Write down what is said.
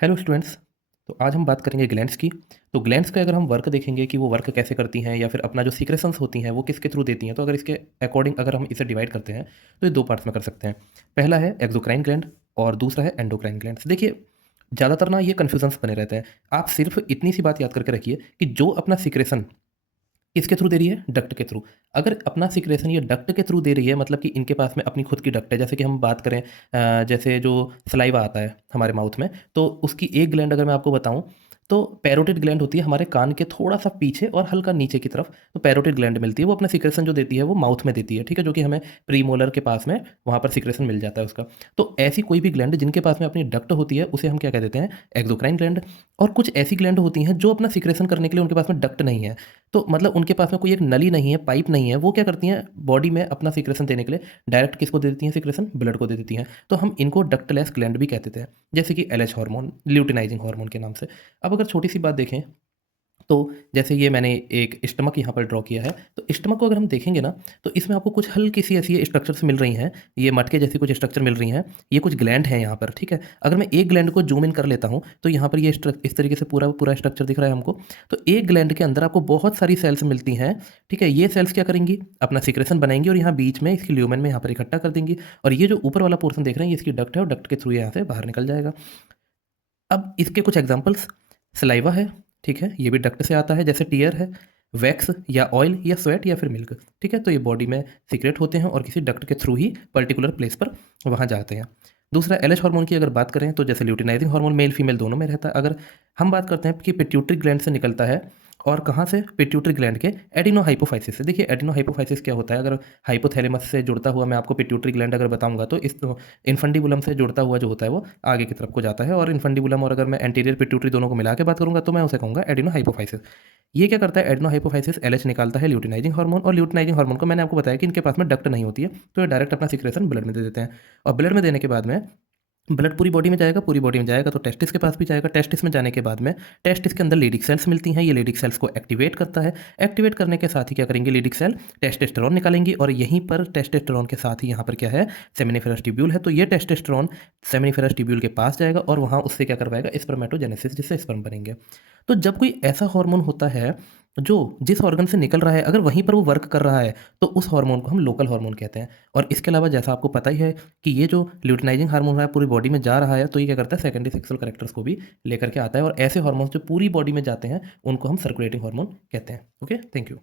Hello students. तो आज हम बात करेंगे ग्लैंड्स की। तो ग्लैंड्स का अगर हम वर्क देखेंगे कि वो वर्क कैसे करती हैं या फिर अपना जो सीक्रेशंस होती हैं वो किसके थ्रू देती हैं, तो अगर इसके अकॉर्डिंग अगर हम इसे डिवाइड करते हैं तो ये दो पार्ट्स में कर सकते हैं। पहला है एक्सोक्राइन ग्लैंड और दूसरा है एंडोक्राइन ग्लैंड्स। देखिए, ज़्यादातर ना ये कन्फ्यूजन्स बने रहते हैं। आप सिर्फ इतनी सी बात याद करके रखिए कि जो अपना सीक्रेशन किसके थ्रू दे रही है, डक्ट के थ्रू। अगर अपना सिक्रेशन ये डक्ट के थ्रू दे रही है, मतलब कि इनके पास में अपनी खुद की डक्ट है। जैसे कि हम बात करें जैसे जो सलाइवा आता है हमारे माउथ में, तो उसकी एक ग्लैंड अगर मैं आपको बताऊं तो पैरोटिड ग्लैंड होती है हमारे कान के थोड़ा सा पीछे और हल्का नीचे की तरफ। तो पैरोटिड ग्लैंड मिलती है, वो अपना सिक्रेशन जो देती है वो माउथ में देती है, ठीक है, जो कि हमें प्रीमोलर के पास में वहाँ पर सिक्रेशन मिल जाता है उसका। तो ऐसी कोई भी ग्लैंड जिनके पास में अपनी डक्ट होती है उसे हम क्या कह देते हैं, एक्सोक्राइन ग्लैंड। और कुछ ऐसी ग्लैंड होती हैं जो अपना सिक्रेशन करने के लिए उनके पास में डक्ट नहीं है, तो मतलब उनके पास में कोई एक नली नहीं है, पाइप नहीं है। वो क्या करती हैं, बॉडी में अपना सिक्रेशन देने के लिए डायरेक्ट किसको दे देती हैं, सिक्रेशन ब्लड को दे देती हैं। तो हम इनको डक्टलेस ग्लैंड भी कहते थे, जैसे कि एलएच हार्मोन, ल्यूटिनाइजिंग हार्मोन के नाम से। अब अगर छोटी सी बात देखें तो जैसे ये मैंने एक स्टमक यहाँ पर ड्रॉ किया है, तो स्टमक को अगर हम देखेंगे ना, तो इसमें आपको कुछ हल्की सी ऐसी स्ट्रक्चर्स मिल रही हैं। ये मटके जैसी कुछ स्ट्रक्चर मिल रही हैं। ये कुछ ग्लैंड हैं यहाँ पर, ठीक है। अगर मैं एक ग्लैंड को जूम इन कर लेता हूँ तो यहाँ पर ये इस तरीके से पूरा पूरा स्ट्रक्चर दिख रहा है हमको। तो एक ग्लैंड के अंदर आपको बहुत सारी सेल्स मिलती हैं, ठीक है। ये सेल्स क्या करेंगी, अपना सिक्रेशन बनाएंगी और यहाँ बीच में इसकी ल्यूमेन में यहाँ पर इकट्ठा कर देंगी। और ये जो ऊपर वाला पोर्शन देख रहे हैं ये इसकी डक्ट है और डक्ट के थ्रू यहाँ से बाहर निकल जाएगा। अब इसके कुछ एग्जांपल्स, सलाइवा है, ठीक है, ये भी डक्ट से आता है। जैसे टीयर है, वैक्स या ऑयल या स्वेट या फिर मिल्क, ठीक है। तो ये बॉडी में सीक्रेट होते हैं और किसी डक्ट के थ्रू ही पर्टिकुलर प्लेस पर वहाँ जाते हैं। दूसरा एलएच हार्मोन की अगर बात करें तो जैसे ल्यूटिनाइजिंग हार्मोन मेल फीमेल दोनों में रहता है। अगर हम बात करते हैं कि पिट्यूटरी ग्लैंड से निकलता है, और कहाँ से, पिट्यूटरी ग्लैंड के एडिनोहाइपोफाइसिस से। देखिए, एडिनोहाइपोफाइसिस क्या होता है, अगर हाइपोथैलेमस से जुड़ता हुआ मैं आपको पिट्यूटरी ग्लैंड अगर बताऊंगा तो इस इन्फंडिबुलम से जुड़ता हुआ जो होता है वो आगे की तरफ को जाता है। और इन्फंडिबुलम और अगर मैं एंटीरियर पिट्यूटरी दोनों को मिला के बात करूंगा तो मैं उसे कहूँगा एडिनोहाइपोफाइसिस। ये क्या करता है, एडिनोहाइपोफाइसिस एलएच निकालता है ल्यूटिनाइजिंग हार्मोन, और ल्यूटिनाइजिंग हार्मोन को मैंने आपको बताया कि इनके पास में डक्ट नहीं होती है, तो ये डायरेक्ट अपना सिक्रेशन ब्लड में दे देते हैं। और ब्लड में देने के बाद में ब्लड पूरी बॉडी में जाएगा, पूरी बॉडी में जाएगा तो टेस्टिस के पास भी जाएगा। टेस्टिस में जाने के बाद में टेस्टिस के अंदर लीडिक सेल्स मिलती हैं, ये लीडिक सेल्स को एक्टिवेट करता है। एक्टिवेट करने के साथ ही क्या करेंगे, लीडिक सेल टेस्टोस्टेरोन निकालेंगी, और यहीं पर टेस्टोस्टेरोन के साथ ही यहाँ पर क्या है, सेमिनिफेरस ट्यूब्यूल है। तो ये टेस्टोस्टेरोन सेमिनिफेरस ट्यूब्यूल के पास जाएगा और वहाँ उससे क्या करवाएगा, स्पर्मेटोजेनेसिस, जिससे स्पर्म बनेंगे। तो जब कोई ऐसा हार्मोन होता है जो जिस ऑर्गन से निकल रहा है, अगर वहीं पर वो वर्क कर रहा है, तो उस हार्मोन को हम लोकल हार्मोन कहते हैं। और इसके अलावा जैसा आपको पता ही है कि ये जो ल्यूटिनाइजिंग हार्मोन है पूरी बॉडी में जा रहा है, तो ये क्या करता है, सेकेंडरी सेक्सुअल कैरेक्टर्स को भी लेकर के आता है। और ऐसे हार्मोन्स जो पूरी बॉडी में जाते हैं उनको हम सर्कुलेटिंग हार्मोन कहते हैं। Okay, thank you.